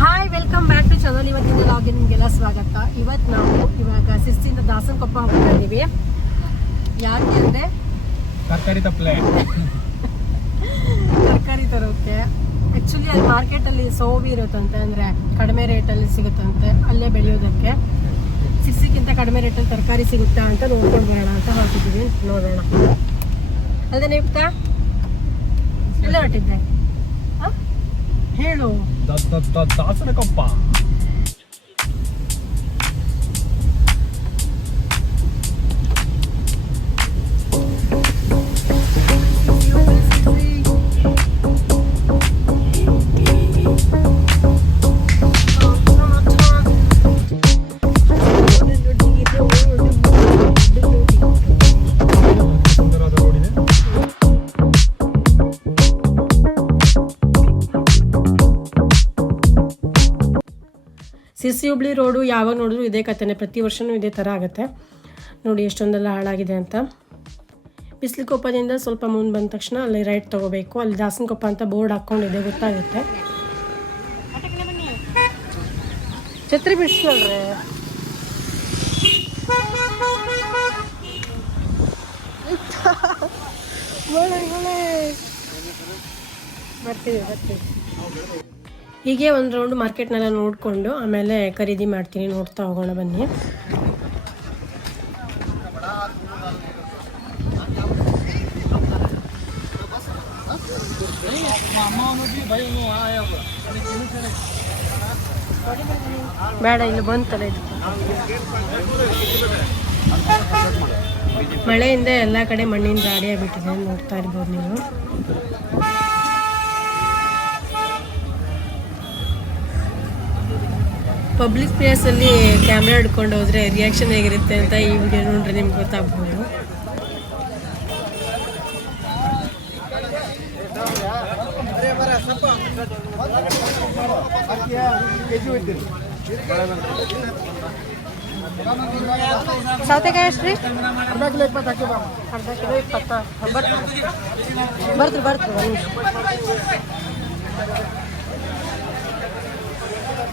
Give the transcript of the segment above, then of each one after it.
Hi welcome back to channel ಇವತ್ತಿನ ಲಾಗಿ ನಿಮಗೆಲ್ಲ ಸ್ವಾಗತ. ಇವತ್ತು ನಾವು ಇವಾಗ ಸಿಸ್ತಿಂದ ದಾಸನಕೊಪ್ಪ ಹೋಗ್ತಾ ಇದೀವಿ. ಯಾಕೆ ಅಂದರೆ ತರಕಾರಿ ತಪ್ಪಲೆ ತರಕಾರಿ ತರೋಕ್ಕೆ. ಆ್ಯಕ್ಚುಲಿ ಅಲ್ಲಿ ಮಾರ್ಕೆಟಲ್ಲಿ ಸೋವಿ ಇರುತ್ತಂತೆ ಅಂದರೆ ಕಡಿಮೆ ರೇಟಲ್ಲಿ ಸಿಗುತ್ತಂತೆ ಅಲ್ಲೇ ಬೆಳೆಯೋದಕ್ಕೆ. ಸಿಕ್ಸಿಕ್ಕಿಂತ ಕಡಿಮೆ ರೇಟಲ್ಲಿ ತರಕಾರಿ ಸಿಗುತ್ತಾ ಅಂತ ನೋಡ್ಕೊಂಡು ಬರೋಣ ಅಂತ ಹೊರಟಿದ್ದೀವಿ ನೋಡೋಣ. ಅದೇ ನಿಮ್ತ ಎಲ್ಲ ಹೊರಟಿದ್ದೆ ಆ? ಹೇಳು. ದಾಸನ ಸಿರ್ಸಿ ಹುಬ್ಳಿ ರೋಡು ಯಾವಾಗ ನೋಡಿದ್ರು ಇದೇ ಕಥೆನೇ ಪ್ರತಿ ವರ್ಷವೂ ಇದೇ ಥರ ಆಗುತ್ತೆ. ನೋಡಿ ಎಷ್ಟೊಂದೆಲ್ಲ ಹಾಳಾಗಿದೆ ಅಂತ. ಬಿಸಿಲುಕೊಪ್ಪದಿಂದ ಸ್ವಲ್ಪ ಮುಂದೆ ಬಂದ ತಕ್ಷಣ ಅಲ್ಲಿ ರೈಟ್ ತೊಗೋಬೇಕು. ಅಲ್ಲಿ ದಾಸನಕೊಪ್ಪ ಅಂತ ಬೋರ್ಡ್ ಹಾಕ್ಕೊಂಡಿದೆ ಗೊತ್ತಾಗುತ್ತೆ. ಛತ್ರಿ ಬಿಡಿಸ್ಕೊಳ್ರೆ. ಬರ್ತೀವಿ ಬರ್ತೀವಿ. ಹೀಗೆ ಒಂದು ರೌಂಡ್ ಮಾರ್ಕೆಟ್ನೆಲ್ಲ ನೋಡಿಕೊಂಡು ಆಮೇಲೆ ಖರೀದಿ ಮಾಡ್ತೀನಿ, ನೋಡ್ತಾ ಹೋಗೋಣ ಬನ್ನಿ. ಬೇಡ, ಇಲ್ಲಿ ಬಂತಲ್ಲ ಇದು. ಮಳೆಯಿಂದ ಎಲ್ಲ ಕಡೆ ಮಣ್ಣಿನ ಗಾಡಿ ಆಗಿಬಿಟ್ಟಿದೆ ನೋಡ್ತಾ ಇರ್ಬೋದು ನೀವು. ಪಬ್ಲಿಕ್ ಪ್ಲೇಸಲ್ಲಿ ಕ್ಯಾಮ್ರಾ ಹಿಡ್ಕೊಂಡು ಹೋದ್ರೆ ರಿಯಾಕ್ಷನ್ ಹೇಗಿರುತ್ತೆ ಅಂತ ಈ ವಿಡಿಯೋ ನೋಡ್ರೆ ನಿಮ್ಗೆ ಗೊತ್ತಾಗ್ಬೋದು. ಸೌತೆಕಾಯಿ ಎಷ್ಟು ರೀ? ಅರ್ಧ ಕಿಲೋ ಇಪ್ಪತ್ತು. ಅರ್ಧ ಕಿಲೋ ಇಪ್ಪತ್ತ ಬರ್ತೀರಿ ಬರ್ತೀರಿ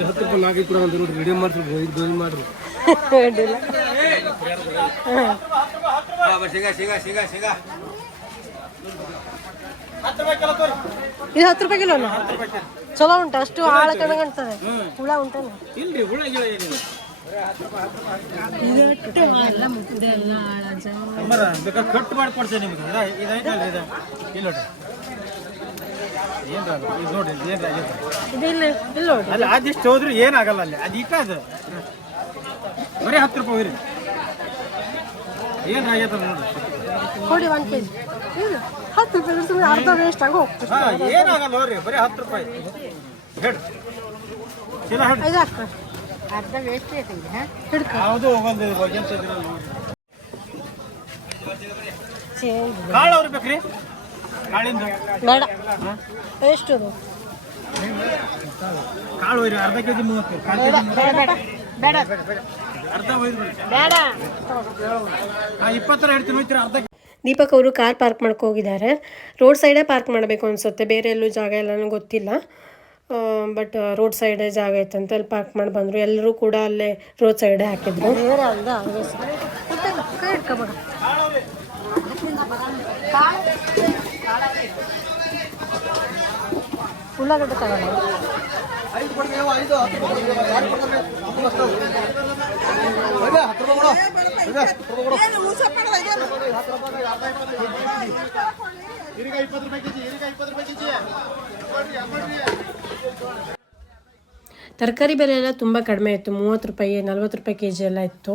ಹತ್ತು ರೂಪಾಯಿ ನಾಲ್ಕು ಕೂಡ ಅಂತ ನೋಡ್ರಿ ವಿಡಿಯೋ ಮಾಡ್ರಿ. ಇದು ಬಂದ್ ಮಾಡ್ರಿ ಅಡ್ಡಿಲ್ಲ ಇದು ಹತ್ತು ರೂಪಾಯಿ ಕಿಲೋ ಚಲೋ ಉಂಟು? ಅಷ್ಟು ಆಳ ಕಣಗಂತದೆ ಹುಳ ಉಂಟಲ್ಲ? ಇಲ್ರಿ ಹುಳ ಗಿಳ ಏನಿಲ್ಲ. ಕಟ್ ನಿಮ್ಗೆ. ಇದ ಇದೈತಲ್ಲ ಇದು? ಇಲ್ಲ ಏನ್ರ ಏನ್ರ ನೋಡಿ ಅಲ್ಲಿ ಅದಿಷ್ಟು ಹೋದ್ರು ಏನಾಗಲ್ಲ ಅಲ್ಲಿ. ಅದು ಇಟ್ಟ ಅದು. ಬರೀ ಹತ್ತು ರೂಪಾಯಿ ಹೋಗ್ರಿ ನೋಡ್ರಿ? ಕೊಡಿ ಒಂದು ಕೆ ಜಿ ಇಲ್ಲ ಹತ್ತು ರೂಪಾಯಿ ಸುಮ್ಮನೆ ಅರ್ಧ ವೇಸ್ಟ್ ಆಗಿ ಹೋಗ್ತದೆ. ಏನಾಗಲ್ಲ ನೋಡ್ರಿ ಬರೀ ಹತ್ತು ರೂಪಾಯಿ. ಹೇಳಿ. ಇದು ಅರ್ಧ ವೇಸ್ಟ್ ಹಿಡ್ಕ. ಯಾವುದು ಕಾಳು ಅವ್ರು ಬೇಕ್ರಿ? ಕಾಳಿಂದ. ಬೇಡ. ಎಷ್ಟು ಅದು. ಕಾಳು ಒಯ್ರಿ ಅರ್ಧ ಕೆ ಜಿ ಮೂವತ್ತು ಬೇಡ ಬೇಡ ಬೇಡ. ಅರ್ಧ ಒಯ್ದು ಬಿಡಿ. ಬೇಡ. ಹಾಂ ಇಪ್ಪತ್ತರ ಹೇಳ್ತೀನಿ ಹೋಯ್ತೀರ? ಅರ್ಧ ದೀಪಕ್ ಅವರು ಕಾರ್ ಪಾರ್ಕ್ ಮಾಡ್ಕೊ ಹೋಗಿದ್ದಾರೆ. ರೋಡ್ ಸೈಡೇ ಪಾರ್ಕ್ ಮಾಡಬೇಕು ಅನಿಸುತ್ತೆ. ಬೇರೆ ಎಲ್ಲೂ ಜಾಗ ಎಲ್ಲನೂ ಗೊತ್ತಿಲ್ಲ. ಬಟ್ ರೋಡ್ ಸೈಡೇ ಜಾಗ ಇತ್ತಂತೆ ಅಲ್ಲಿ ಪಾರ್ಕ್ ಮಾಡಿ ಬಂದರು. ಎಲ್ಲರೂ ಕೂಡ ಅಲ್ಲೇ ರೋಡ್ ಸೈಡೇ ಹಾಕಿದ್ರು. ಉಳ್ಳಾಗಡ್ಡೆ ತಗೊಳ್ಳಿ ತರಕಾರಿ ಬೆಲೆ ಎಲ್ಲ ತುಂಬ ಕಡಿಮೆ ಇತ್ತು ಮೂವತ್ತು ರೂಪಾಯಿ ನಲ್ವತ್ತು ರೂಪಾಯಿ ಕೆ ಜಿ ಎಲ್ಲ ಇತ್ತು.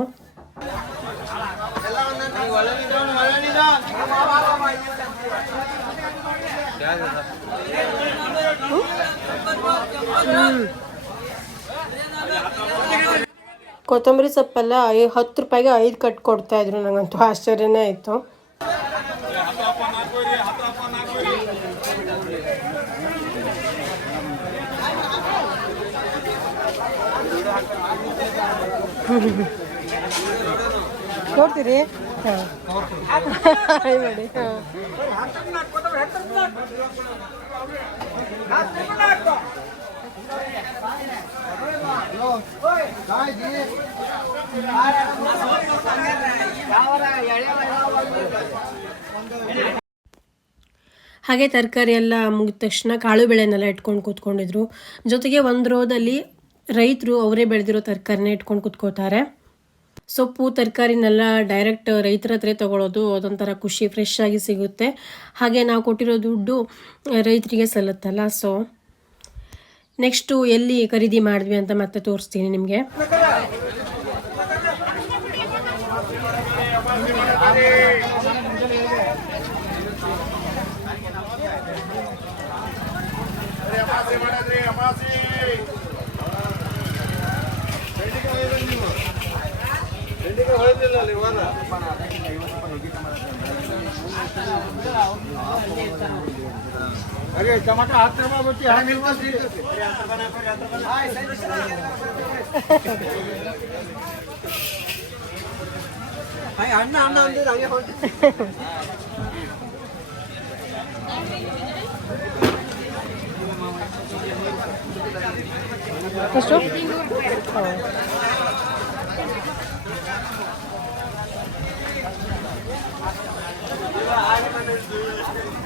ಕೊತ್ತಂಬರಿ ಸೊಪ್ಪೆಲ್ಲ ಐ ಹತ್ತು ರೂಪಾಯಿಗೆ ಐದು ಕಟ್ ಕೊಡ್ತಾ ಇದ್ರು. ನಂಗಂತೂ ಆಶ್ಚರ್ಯನೇ ಆಯಿತು. ನೋಡ್ತೀರಿ? ಹಾಂ. ಹಾಂ. ಹಾಗೆ ತರಕಾರಿ ಎಲ್ಲ ಮುಗಿದ ತಕ್ಷಣ ಕಾಳು ಬೆಳೆನೆಲ್ಲ ಇಟ್ಕೊಂಡು ಕೂತ್ಕೊಂಡಿದ್ರು. ಜೊತೆಗೆ ಒಂದು ರೋದಲ್ಲಿ ರೈತರು ಅವರೇ ಬೆಳೆದಿರೋ ತರಕಾರಿನ ಇಟ್ಕೊಂಡು ಕೂತ್ಕೋತಾರೆ ಸೊಪ್ಪು, ತರಕಾರಿನೆಲ್ಲ ಡೈರೆಕ್ಟ್ ರೈತರ ಹತ್ರ ತಗೊಳ್ಳೋದು ಅದೊಂಥರ ಖುಷಿ ಫ್ರೆಶ್ ಆಗಿ ಸಿಗುತ್ತೆ. ಹಾಗೆ ನಾವು ಕೊಟ್ಟಿರೋ ದುಡ್ಡು ರೈತರಿಗೆ ಸಲ್ಲತ್ತಲ್ಲ ಸೊ ನೆಕ್ಸ್ಟು ಎಲ್ಲಿ ಖರೀದಿ ಮಾಡಿದ್ವಿ ಅಂತ ಮತ್ತೆ ತೋರಿಸ್ತೀನಿ ನಿಮಗೆ. अरे टमाटर हाथ तरफ़ बोलती है मिल अरे हाथ बना कर हाथ बना हाय सही हाय அண்ணா அண்ணா வந்து அங்க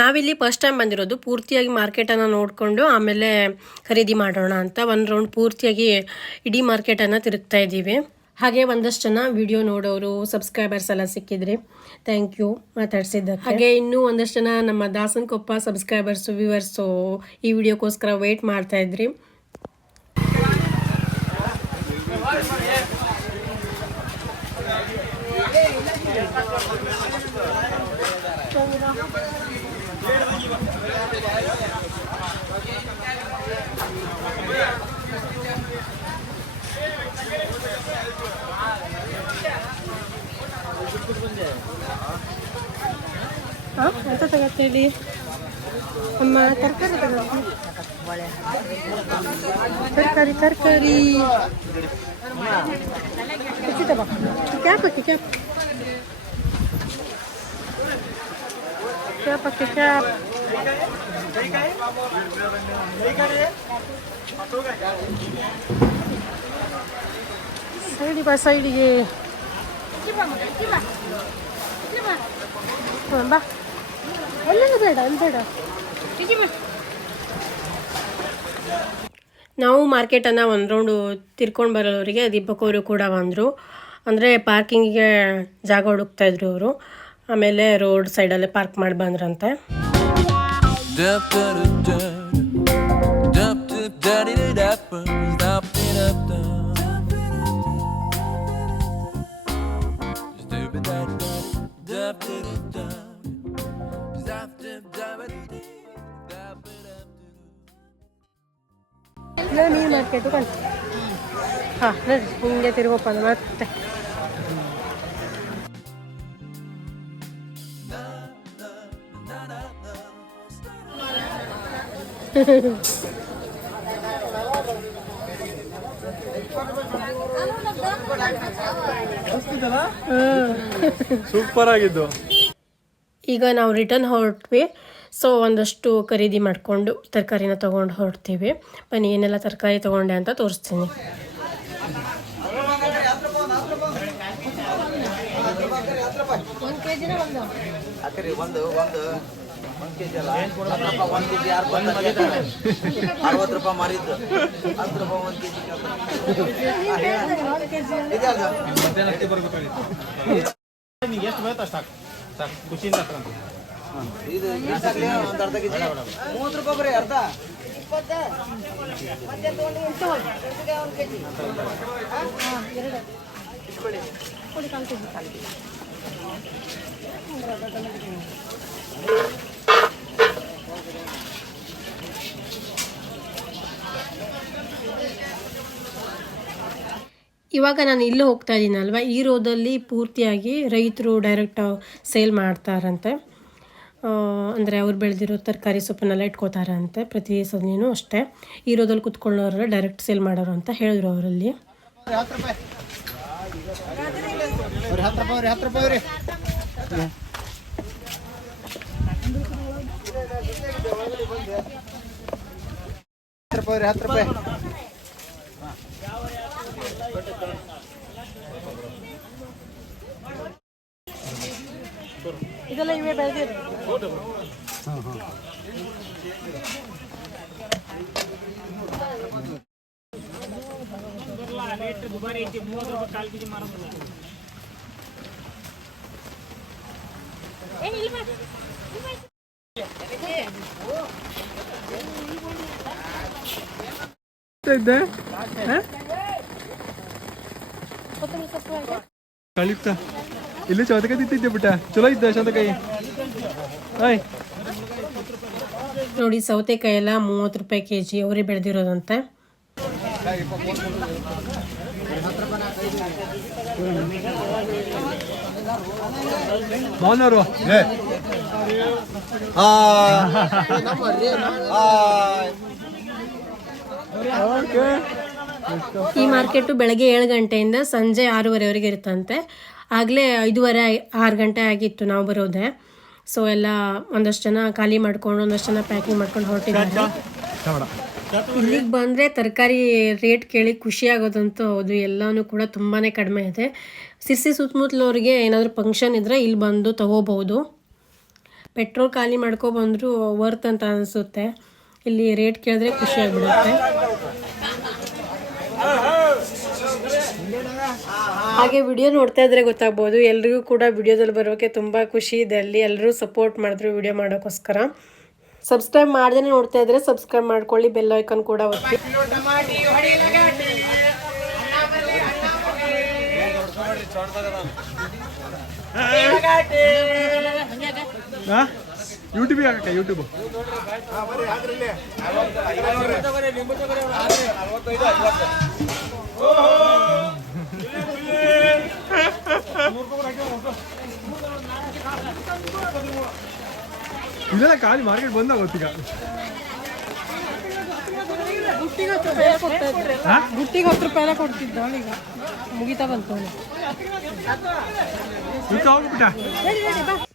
ನಾವಿಲ್ಲಿ ಫಸ್ಟ್ ಟೈಮ್ ಬಂದಿರೋದು, ಪೂರ್ತಿಯಾಗಿ ಮಾರ್ಕೆಟನ್ನು ನೋಡಿಕೊಂಡು ಆಮೇಲೆ ಖರೀದಿ ಮಾಡೋಣ ಅಂತ ಒಂದು ರೌಂಡ್ ಪೂರ್ತಿಯಾಗಿ ಇಡೀ ಮಾರ್ಕೆಟನ್ನು ತಿರುಗ್ತಾ ಇದ್ದೀವಿ. ಹಾಗೆ ಒಂದಷ್ಟು ಜನ ವಿಡಿಯೋ ನೋಡೋರು ಸಬ್ಸ್ಕ್ರೈಬರ್ಸ್ ಎಲ್ಲ ಸಿಕ್ಕಿದ್ರಿ. ಥ್ಯಾಂಕ್ ಯು ಮಾತಾಡ್ಸಿದ್ದ ಹಾಗೆ ಇನ್ನೂ ಒಂದಷ್ಟು ಜನ ನಮ್ಮ ದಾಸನಕೊಪ್ಪ ಸಬ್ಸ್ಕ್ರೈಬರ್ಸು ವ್ಯೂವರ್ಸು ಈ ವಿಡಿಯೋಕ್ಕೋಸ್ಕರ ವೆಯ್ಟ್ ಮಾಡ್ತಾ ಇದ್ರಿ ಹಾಂ ಎಂತ ತಗತ್ತೇಳಿ ಅಮ್ಮ ತರಕಾರಿ ತಗೋ ತರಕಾರಿ ತರಕಾರಿ. ಉಚಿತ ಬಾ ಕ್ಯಾಪ್. ಹಾಕಿ ಕ್ಯಾಪ್. ಕ್ಯಾಪ್ ಹಾಕಿ ಕ್ಯಾಪ್ ಸೈಡಿ ಬಾ, ಸೈಡಿಗೆ. ಹಾಂ ಬಾ. ಅಲ್ಲೆಲ್ಲ ಬೇಡ ಅಲ್ಲಿ ಬೇಡ ನಾವು ಮಾರ್ಕೆಟನ್ನು ಒಂದು ರೌಂಡು ತಿರ್ಕೊಂಡು ಬರೋರಿಗೆ ದೀಪಕ್ ಅವರು ಕೂಡ ಬಂದರು ಅಂದರೆ ಪಾರ್ಕಿಂಗಿಗೆ ಜಾಗ ಹುಡುಕ್ತಾ ಇದ್ರು ಅವರು ಆಮೇಲೆ ರೋಡ್ ಸೈಡಲ್ಲೇ ಪಾರ್ಕ್ ಮಾಡಿ ಬಂದ್ರಂತೆ Da. ಮೀನು ಮಾರ್ಕೆಟು ಕಾಣ್ತದೆ ಹಾಂ ನಡ್ರಿ ಹಿಂಗೆ ತಿರುಗಪ್ಪ ಅಂದ್ರೆ ಮತ್ತೆ. ಸೂಪರ್ ಆಗಿದ್ದು. ಈಗ ನಾವು ರಿಟರ್ನ್ ಹೊರಟ್ವಿ. ಸೊ ಒಂದಷ್ಟು ಖರೀದಿ ಮಾಡಿಕೊಂಡು ತರಕಾರಿನ ತೊಗೊಂಡು ಹೊರಡ್ತೀವಿ. ಬನ್ನಿ ಏನೆಲ್ಲ ತರಕಾರಿ ತೊಗೊಂಡೆ ಅಂತ ತೋರಿಸ್ತೀನಿ. ಒಂದು ಒಂದು. ರೂಪಾಯಿ ಅರವತ್ತು ಮಾರಿದ್ದು. ಹತ್ತು ಒಂದು ಎಷ್ಟು ಬರುತ್ತೆ ಅಷ್ಟು ಖುಷಿಯಿಂದ ಇವಾಗ ನಾನು ಇಲ್ಲೇ ಹೋಗ್ತಾ ಇದ್ದೀನಲ್ವ? ಈ ಪೂರ್ತಿಯಾಗಿ ರೈತರು ಡೈರೆಕ್ಟ್ ಸೇಲ್ ಮಾಡ್ತಾರಂತೆ. ಅಂದರೆ ಅವ್ರು ಬೆಳೆದಿರೋ ತರಕಾರಿ ಸೊಪ್ಪನ್ನೆಲ್ಲ ಇಟ್ಕೋತಾರಂತೆ ಪ್ರತಿ ಸದನೂ ಅಷ್ಟೇ. ಈರೋದಲ್ಲಿ ಕುತ್ಕೊಳ್ಳೋರೆಲ್ಲ ಡೈರೆಕ್ಟ್ ಸೇಲ್ ಮಾಡೋರು ಅಂತ ಹೇಳಿದ್ರು ಅವರಲ್ಲಿ. ಹತ್ತು ರೂಪಾಯಿ ಅವ್ರಿ ಹತ್ತು ರೂಪಾಯಿ ಅವ್ರಿ ಹತ್ತು ರೂಪಾಯಿ ಅವ್ರಿ ಹತ್ತು ರೂಪಾಯಿ ಅವ್ರಿ ಹತ್ತು ರೂಪಾಯಿ ಇದೆಲ್ಲ ಇವೇ ಬೆಳೆದಿರೋ ಕಳಿಪ್ತ ಇಲ್ಲಿ ಚೌತಕಾಯಿ ತಿಂತಿದ್ದೆ ಬಿಟ್ಟ. ಚಲೋ ಇದ್ದ ಚೌತಕಾಯಿ ಆಯ್ ನೋಡಿ ಸೌತೆಕಾಯಿ ಎಲ್ಲ ಮೂವತ್ತು ರೂಪಾಯಿ ಕೆ ಜಿ ಅವರೇ ಬೆಳೆದಿರೋದಂತೆ. ಮೌನವರು ಈ ಮಾರ್ಕೆಟು ಬೆಳಗ್ಗೆ ಏಳು ಗಂಟೆಯಿಂದ ಸಂಜೆ ಆರೂವರೆವರೆಗೆ ಇರುತ್ತಂತೆ. ಆಗಲೇ ಐದೂವರೆ ಆರು ಗಂಟೆ ಆಗಿತ್ತು ನಾವು ಬರೋದೆ. ಸೊ ಎಲ್ಲ ಒಂದಷ್ಟು ಜನ ಖಾಲಿ ಮಾಡ್ಕೊಂಡು ಒಂದಷ್ಟು ಜನ ಪ್ಯಾಕಿಂಗ್ ಮಾಡ್ಕೊಂಡು ಹೊರಟಿದ್ದಾರೆ. ಇಲ್ಲಿಗೆ ಬಂದರೆ ತರಕಾರಿ ರೇಟ್ ಕೇಳಿ ಖುಷಿ ಆಗೋದಂತೂ ಹೌದು. ಎಲ್ಲನೂ ಕೂಡ ತುಂಬಾ ಕಡಿಮೆ ಇದೆ. ಸಿರ್ಸಿ ಸುತ್ತಮುತ್ತಲವ್ರಿಗೆ ಏನಾದರೂ ಫಂಕ್ಷನ್ ಇದ್ದರೆ ಇಲ್ಲಿ ಬಂದು ತಗೋಬೋದು ಪೆಟ್ರೋಲ್ ಖಾಲಿ ಮಾಡ್ಕೊಬಂದರೂ ವರ್ತ್ ಅಂತ ಅನಿಸುತ್ತೆ. ಇಲ್ಲಿ ರೇಟ್ ಕೇಳಿದ್ರೆ ಖುಷಿ ಆಗಿಬಿಡುತ್ತೆ. ಹಾಗೆ ವಿಡಿಯೋ ನೋಡ್ತಾ ಇದ್ರೆ ಗೊತ್ತಾಗ್ಬೋದು. ಎಲ್ರಿಗೂ ಕೂಡ ವಿಡಿಯೋದಲ್ಲಿ ಬರೋಕ್ಕೆ ತುಂಬ ಖುಷಿ ಇದೆ. ಅಲ್ಲಿ ಎಲ್ಲರೂ ಸಪೋರ್ಟ್ ಮಾಡಿದ್ರು ವಿಡಿಯೋ ಮಾಡೋಕ್ಕೋಸ್ಕರ. ಸಬ್ಸ್ಕ್ರೈಬ್ ಮಾಡ್ದೇ ನೋಡ್ತಾ ಇದ್ರೆ ಸಬ್ಸ್ಕ್ರೈಬ್ ಮಾಡ್ಕೊಳ್ಳಿ. ಬೆಲ್ ಐಕನ್ ಕೂಡ ಒತ್ತಿ. ಟಮಾಟಿ ಯೂಟ್ಯೂಬ್ ಲಗಾಟಿ ಇದೆಲ್ಲ ಖಾಲಿ ಮಾರ್ಕೆಟ್ ಬಂದ ಗೊತ್ತೀಗ? ಗುಟ್ಟಿಗೆ ಹತ್ತು ರೂಪಾಯಿ ಎಲ್ಲ ಕೊಡ್ತಿದ್ದ ಈಗ ಮುಗಿತಾ ಬಂತು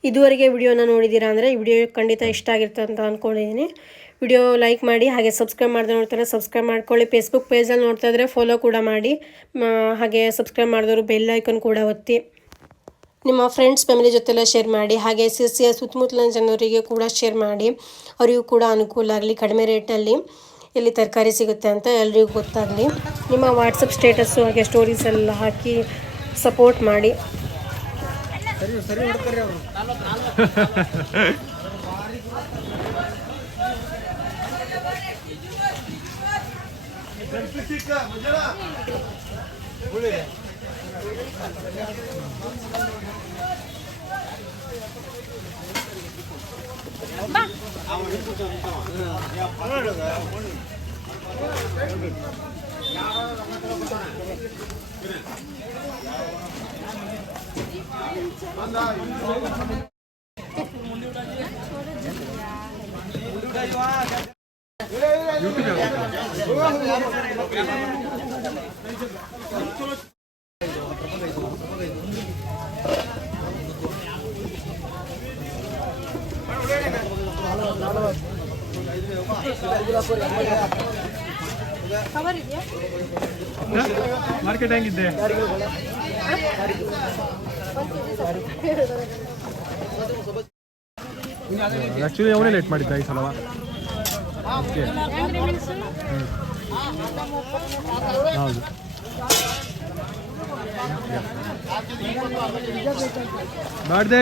ಇದುವರೆಗೆ ವಿಡಿಯೋನ ನೋಡಿದ್ದೀರಾ ಅಂದರೆ ಈ ವಿಡಿಯೋ ಖಂಡಿತ ಇಷ್ಟ ಆಗಿರ್ತದೆ ಅಂತ ಅಂದ್ಕೊಂಡಿದ್ದೀನಿ ವಿಡಿಯೋ ಲೈಕ್ ಮಾಡಿ ಹಾಗೆ ಸಬ್ಸ್ಕ್ರೈಬ್ ಮಾಡಿದ್ರೆ ನೋಡ್ತಾರೆ ಸಬ್ಸ್ಕ್ರೈಬ್ ಮಾಡ್ಕೊಳ್ಳಿ. ಫೇಸ್ಬುಕ್ ಪೇಜಲ್ಲಿ ನೋಡ್ತಾ ಇದ್ರೆ ಫಾಲೋ ಕೂಡ ಮಾಡಿ. ಹಾಗೆ ಸಬ್ಸ್ಕ್ರೈಬ್ ಮಾಡಿದವರು ಬೆಲ್ ಐಕನ್ ಕೂಡ ಒತ್ತಿ. ನಿಮ್ಮ ಫ್ರೆಂಡ್ಸ್ ಫ್ಯಾಮಿಲಿ ಜೊತೆಲ್ಲ ಶೇರ್ ಮಾಡಿ, ಹಾಗೆ ಸಿ ಸಿಯ ಸುತ್ತಮುತ್ತಲಿನ ಜನರಿಗೆ ಕೂಡ ಶೇರ್ ಮಾಡಿ, ಅವರಿಗೂ ಕೂಡ ಅನುಕೂಲ ಆಗಲಿ, ಕಡಿಮೆ ರೇಟಲ್ಲಿ ಎಲ್ಲಿ ತರಕಾರಿ ಸಿಗುತ್ತೆ ಅಂತ ಎಲ್ರಿಗೂ ಗೊತ್ತಾಗಲಿ. ನಿಮ್ಮ ವಾಟ್ಸಪ್ ಸ್ಟೇಟಸ್ಸು ಹಾಗೆ ಸ್ಟೋರೀಸ್ ಎಲ್ಲ ಹಾಕಿ ಸಪೋರ್ಟ್ ಮಾಡಿ. ಸರಿ ಸರಿ ಸರಿ 오빠? 유튜브에 ಮಾರ್ಕೆಟ್ ಹೆಂಗಿದ್ದೆ ಆ್ಯಕ್ಚುಲಿ ಅವನೇ ಲೇಟ್ ಮಾಡಿದ್ದ ಈ ಸಲವ. ಓಕೆ ಹೌದು. ಮಾಡ್ದೆ.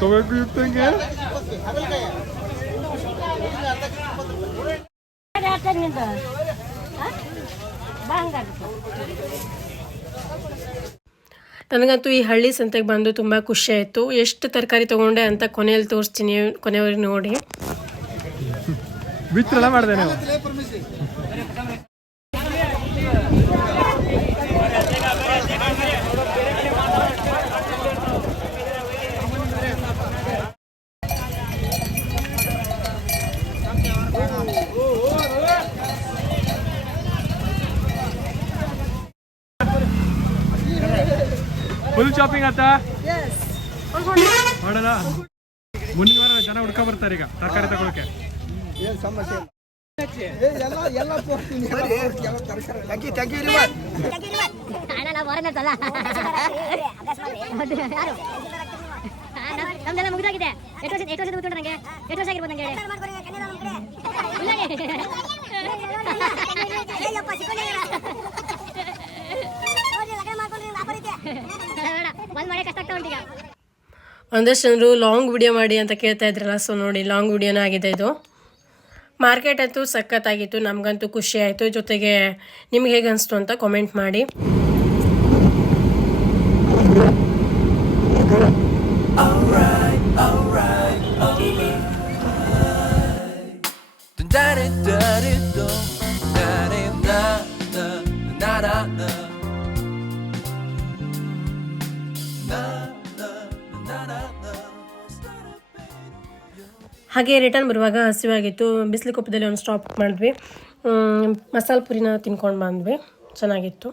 ತಗೋಬೇಕು ಇತ್ತಂಗೆ ನನಗಂತೂ ಈ ಹಳ್ಳಿ ಸಂತೆಗೆ ಬಂದು ತುಂಬ ಖುಷಿ ಆಯಿತು. ಎಷ್ಟು ತರಕಾರಿ ತೊಗೊಂಡೆ ಅಂತ ಕೊನೆಯಲ್ಲಿ ತೋರಿಸ್ತೀನಿ ಕೊನೆಯವ್ರಿಗೆ ನೋಡಿ. ಬಿತ್ತರೆಲ್ಲ ಮಾಡಿದೆ ನೀವು ಫುಲ್ ಶಾಪಿಂಗ್ ಆತ ಮುಂದಿನ ವಾರ ಜನ ಹುಡ್ಕೊ ಬರ್ತಾರೆ ಈಗ ತರಕಾರಿ ತಗೊಳಕ್ಕೆ. ಯಾರು? ನಮ್ದೆಲ್ಲ ಮುಗಿದಾಗಿದೆ. ಎಷ್ಟು ವರ್ಷ ಎಷ್ಟು ವರ್ಷದ ಕೂತ್ಕೊಂಡ್ರೆ ನಂಗೆ? ಎಷ್ಟು ವರ್ಷ ಆಗಿರ್ಬೋದು ನಂಗೆ? ಒಂದ್ ಮಾಡಿ ಕಷ್ಟ ಆಗ್ತಾ ಉಂಟೀಗ ಒಂದಷ್ಟು ಜನರು ಲಾಂಗ್ ವಿಡಿಯೋ ಮಾಡಿ ಅಂತ ಕೇಳ್ತಾ ಇದ್ರಲ್ಲ ಸೊ ನೋಡಿ ಲಾಂಗ್ ವಿಡಿಯೋನೇ ಆಗಿದೆ ಇದು ಮಾರ್ಕೆಟ್ ಅಂತೂ ಸಖತ್ತಾಗಿತ್ತು ನಮಗಂತೂ ಖುಷಿ ಆಯಿತು ಜೊತೆಗೆ ನಿಮ್ಗೆ ಹೇಗೆ ಅನಿಸ್ತು ಅಂತ ಕಾಮೆಂಟ್ ಮಾಡಿ Da da da da da da da da ಹಾಗೆ ರಿಟರ್ನ್ ಬರುವಾಗ ಹಸಿವಾಗಿತ್ತು. ಬಿಸಿಲು ಕೊಪ್ಪದಲ್ಲಿ ಒಂದು ಸ್ಟಾಪ್ ಮಾಡಿದ್ವಿ. ಮಸಾಲೆ ಪುರಿನ ತಿನ್ಕೊಂಡು ಬಂದ್ವಿ. ಚೆನ್ನಾಗಿತ್ತು.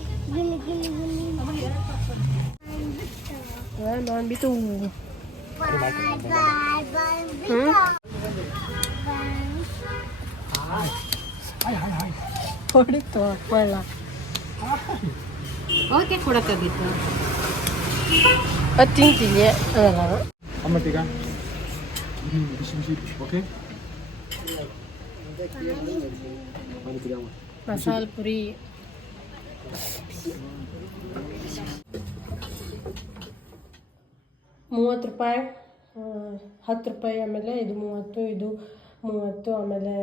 ಚಿಕ್ಕಡ ಬಂದ್ಬಿಟ್ಟು ಹೊಡಿತು ಅಪ್ಪಲ್ಲ ಓಕೆ ಕೊಡಕ್ಕಾಗಿತ್ತು. ಅದು ತಿಂತೀನಿ ಅದಲ್ಲ ಅಮ್ಮತ್ತೀಗ? ಬಿಸಿ ಬಿಸಿ. ಓಕೆ ಮಸಾಲೆ ಪುರಿ. ಮೂವತ್ತು ರೂಪಾಯಿ ಹತ್ತು ರೂಪಾಯಿ ಆಮೇಲೆ ಇದು ಮೂವತ್ತು ಇದು ಮೂವತ್ತು, ಆಮೇಲೆ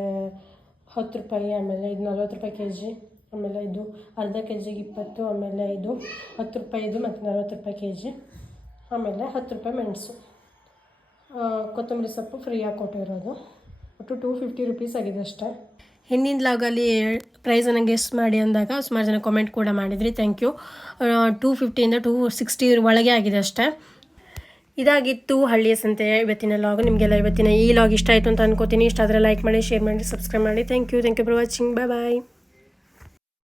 ಹತ್ತು ರೂಪಾಯಿ, ಆಮೇಲೆ ಇದು ನಲ್ವತ್ತು ರೂಪಾಯಿ ಕೆ ಜಿ, ಆಮೇಲೆ ಇದು ಅರ್ಧ ಕೆ ಜಿಗೆ ಇಪ್ಪತ್ತು, ಆಮೇಲೆ ಇದು ಹತ್ತು ರೂಪಾಯಿ, ಇದು ಮತ್ತು ನಲ್ವತ್ತು ರೂಪಾಯಿ ಕೆ ಜಿ, ಆಮೇಲೆ ಹತ್ತು ರೂಪಾಯಿ ಮೆಣಸು. ಕೊತ್ತಂಬರಿ ಸೊಪ್ಪು ಫ್ರೀಯಾಗಿ ಕೊಟ್ಟಿರೋದು. ಒಟ್ಟು ಟೂ ಫಿಫ್ಟಿ ರುಪೀಸ್ ಆಗಿದೆ ಅಷ್ಟೇ. ಹಿಂದಿನ ಲಾಗಲ್ಲಿ ಪ್ರೈಸನ್ನು ಗೆಸ್ಟ್ ಮಾಡಿ ಅಂದಾಗ ಸುಮಾರು ಜನ ಕಾಮೆಂಟ್ ಕೂಡ ಮಾಡಿದ್ರಿ. ಥ್ಯಾಂಕ್ ಯು ಟೂ ಫಿಫ್ಟಿಯಿಂದ ಟೂ ಸಿಕ್ಸ್ಟಿ ಒಳಗೆ ಆಗಿದೆ ಅಷ್ಟೇ. ಇದಾಗಿತ್ತು ಹಳ್ಳಿಯ ಸಂತೆ ಇವತ್ತಿನ ಲಾಗ್ ನಿಮಗೆಲ್ಲ ಇವತ್ತಿನ ಈ ಲಾಗ್ ಇಷ್ಟ ಆಯಿತು ಅಂತ ಅನ್ಕೋತೀನಿ. ಇಷ್ಟ ಆದರೆ ಲೈಕ್ ಮಾಡಿ ಶೇರ್ ಮಾಡಿ ಸಬ್ಸ್ಕ್ರೈಬ್ ಮಾಡಿ. Thank you thank you for watching bye bye